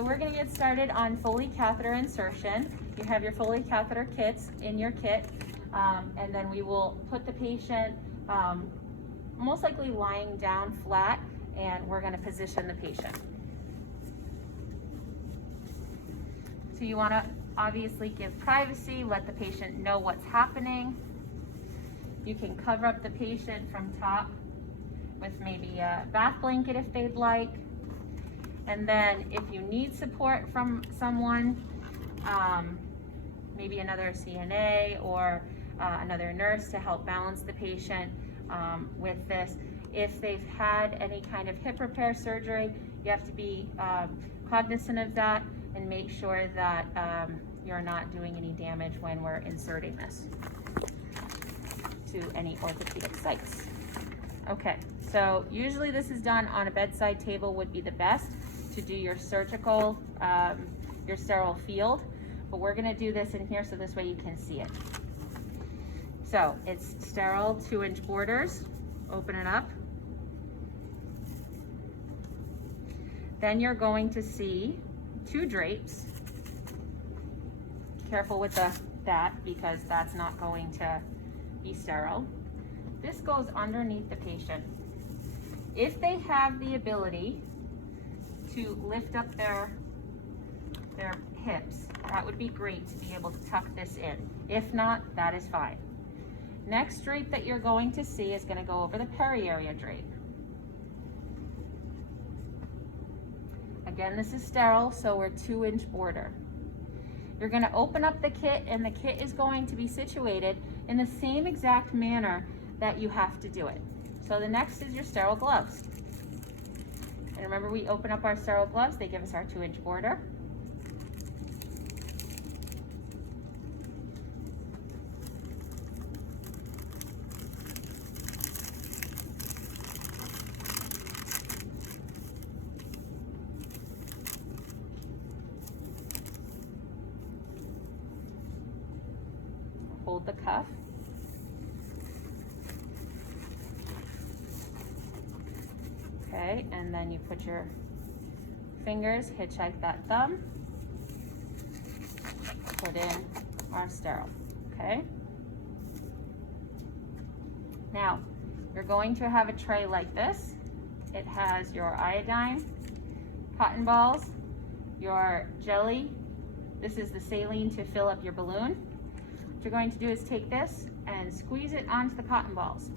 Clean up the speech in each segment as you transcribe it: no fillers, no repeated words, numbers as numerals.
So we're going to get started on Foley catheter insertion. You have your Foley catheter kits in your kit, and then we will put the patient most likely lying down flat, and we're going to position the patient. So you want to obviously give privacy, let the patient know what's happening. You can cover up the patient from top with maybe a bath blanket if they'd like. And then if you need support from someone, maybe another CNA or another nurse to help balance the patient with this. If they've had any kind of hip repair surgery, you have to be cognizant of that and make sure that you're not doing any damage when we're inserting this to any orthopedic sites. Okay, so usually this is done on a bedside table would be the best to do your surgical, your sterile field, but we're gonna do this in here so this way you can see it. So it's sterile 2-inch borders, open it up. Then you're going to see 2 drapes. Careful with that because that's not going to be sterile. This goes underneath the patient. If they have the ability to lift up their hips, that would be great to be able to tuck this in. If not, that is fine. Next drape that you're going to see is going to go over the peri-area drape. Again, this is sterile, so we're 2-inch border. You're going to open up the kit, and the kit is going to be situated in the same exact manner that you have to do it. So the next is your sterile gloves. And remember, we open up our sterile gloves, they give us our 2-inch border. Hold the cuff. Okay, and then you put your fingers, hitchhike that thumb, put in our sterile, okay? Now, you're going to have a tray like this. It has your iodine, cotton balls, your jelly. This is the saline to fill up your balloon. What you're going to do is take this and squeeze it onto the cotton balls.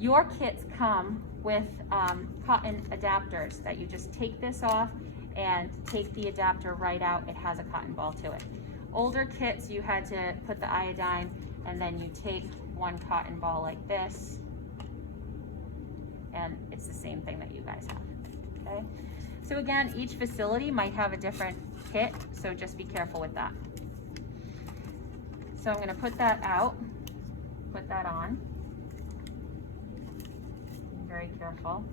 Your kits come with cotton adapters that you just take this off and take the adapter right out. It has a cotton ball to it. Older kits, you had to put the iodine and then you take one cotton ball like this, and it's the same thing that you guys have, okay? So again, each facility might have a different kit, so just be careful with that. So I'm gonna put that out, put that on. Be very careful.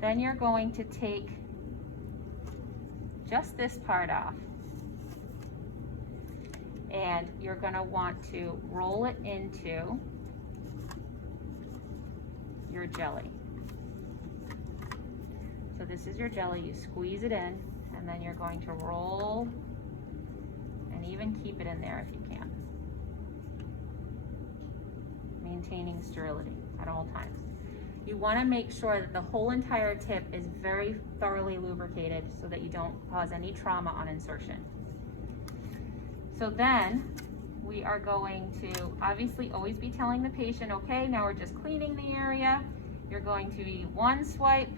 Then you're going to take just this part off. And you're gonna want to roll it into your jelly. So this is your jelly, you squeeze it in, and then you're going to roll and even keep it in there if you can. Maintaining sterility at all times. You want to make sure that the whole entire tip is very thoroughly lubricated so that you don't cause any trauma on insertion. So then we are going to obviously always be telling the patient, okay, now we're just cleaning the area. You're going to be one swipe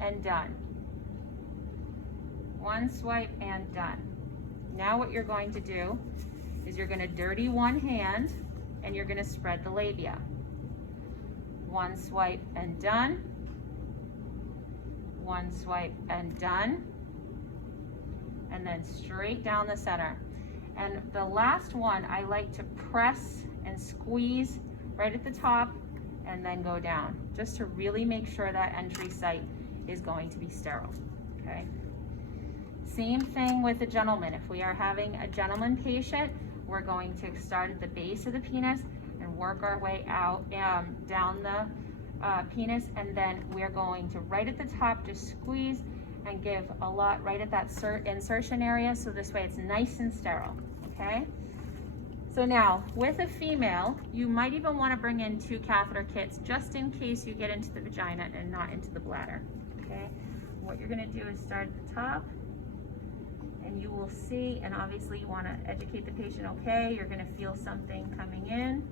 and done. One swipe and done. Now what you're going to do is you're going to dirty one hand and you're going to spread the labia. One swipe and done. One swipe and done. And then straight down the center. And the last one, I like to press and squeeze right at the top and then go down, just to really make sure that entry site is going to be sterile, okay? Same thing with a gentleman. If we are having a gentleman patient, we're going to start at the base of the penis and work our way out down the penis, and then we're going to right at the top just squeeze and give a lot right at that insertion area, so this way it's nice and sterile, okay? So now, with a female, you might even want to bring in 2 catheter kits just in case you get into the vagina and not into the bladder, okay? What you're going to do is start at the top, and you will see, and obviously you want to educate the patient, okay, you're going to feel something coming in.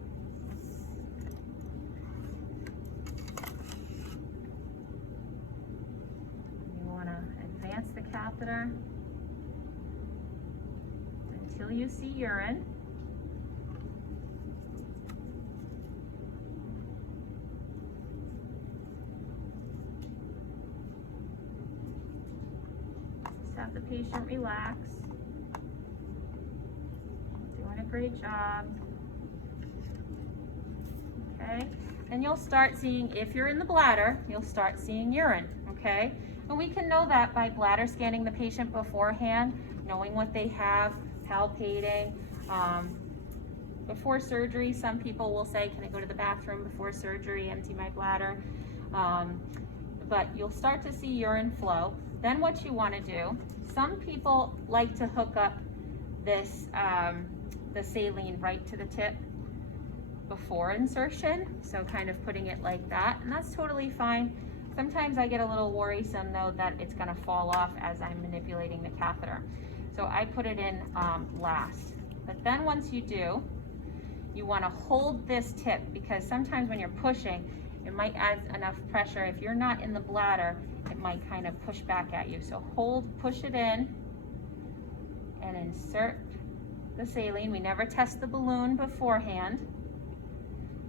You want to advance the catheter until you see urine. Have the patient relax. Doing a great job. Okay, and you'll start seeing, if you're in the bladder, you'll start seeing urine, okay? And we can know that by bladder scanning the patient beforehand, knowing what they have, palpating. Before surgery, some people will say, can I go to the bathroom before surgery, empty my bladder? But you'll start to see urine flow. Then what you want to do, some people like to hook up this, the saline right to the tip before insertion, so kind of putting it like that, and that's totally fine. Sometimes I get a little worrisome though that it's going to fall off as I'm manipulating the catheter. So I put it in last. But then once you do, you want to hold this tip, because sometimes when you're pushing, it might add enough pressure. If you're not in the bladder, it might kind of push back at you. So push it in, and insert the saline. We never test the balloon beforehand.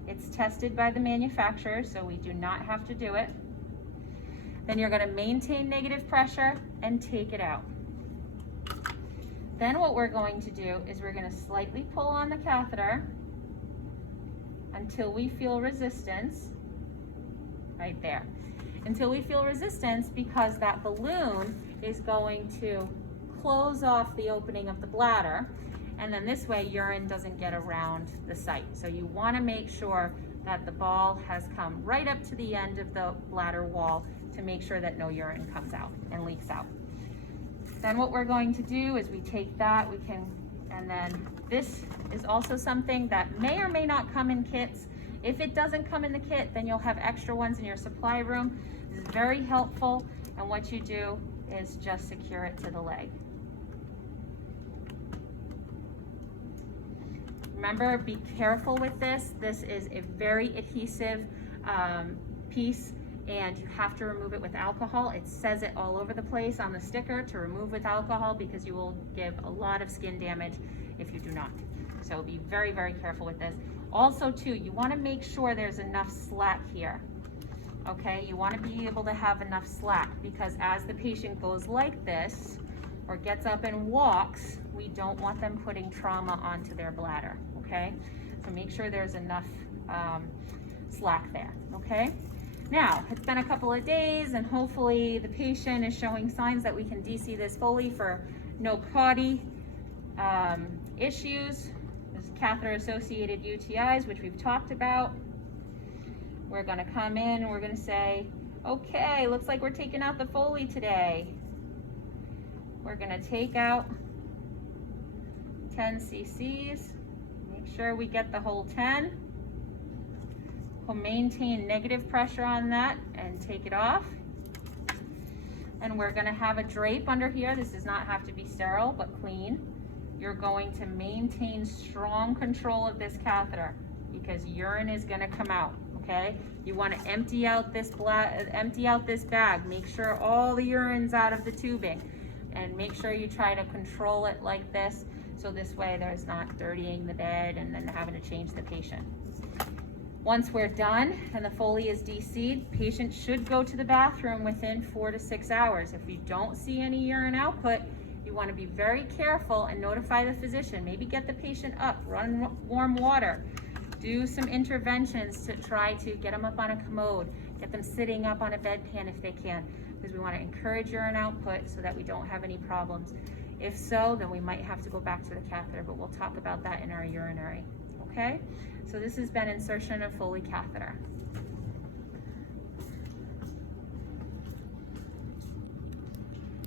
It's tested by the manufacturer, so we do not have to do it. Then you're going to maintain negative pressure and take it out. Then what we're going to do is we're going to slightly pull on the catheter until we feel resistance. Right there, until we feel resistance, because that balloon is going to close off the opening of the bladder, and then this way urine doesn't get around the site. So you want to make sure that the ball has come right up to the end of the bladder wall to make sure that no urine comes out and leaks out. Then what we're going to do is we take that, and then this is also something that may or may not come in kits. If it doesn't come in the kit, then you'll have extra ones in your supply room. This is very helpful, and what you do is just secure it to the leg. Remember, be careful with this. This is a very adhesive piece, and you have to remove it with alcohol. It says it all over the place on the sticker to remove with alcohol, because you will give a lot of skin damage if you do not. So be very, very careful with this. Also too, you want to make sure there's enough slack here. Okay, you want to be able to have enough slack, because as the patient goes like this or gets up and walks, we don't want them putting trauma onto their bladder. Okay, so make sure there's enough slack there. Okay, now it's been a couple of days, and hopefully the patient is showing signs that we can DC this Foley for no CAUTI issues. Catheter-associated UTIs, which we've talked about. We're going to come in and we're going to say, okay, looks like we're taking out the Foley today. We're going to take out 10 cc's. Make sure we get the whole 10. We'll maintain negative pressure on that and take it off. And we're going to have a drape under here. This does not have to be sterile, but clean. You're going to maintain strong control of this catheter, because urine is going to come out. Okay, you want to empty out this bag. Make sure all the urine's out of the tubing, and make sure you try to control it like this, so this way there's not dirtying the bed and then having to change the patient. Once we're done and the Foley is DC'd, patient should go to the bathroom within 4 to 6 hours. If you don't see any urine output, you want to be very careful and notify the physician. Maybe get the patient up, run warm water, do some interventions to try to get them up on a commode, get them sitting up on a bedpan if they can, because we want to encourage urine output so that we don't have any problems. If so, then we might have to go back to the catheter, but we'll talk about that in our urinary. Okay, so this has been insertion of Foley catheter.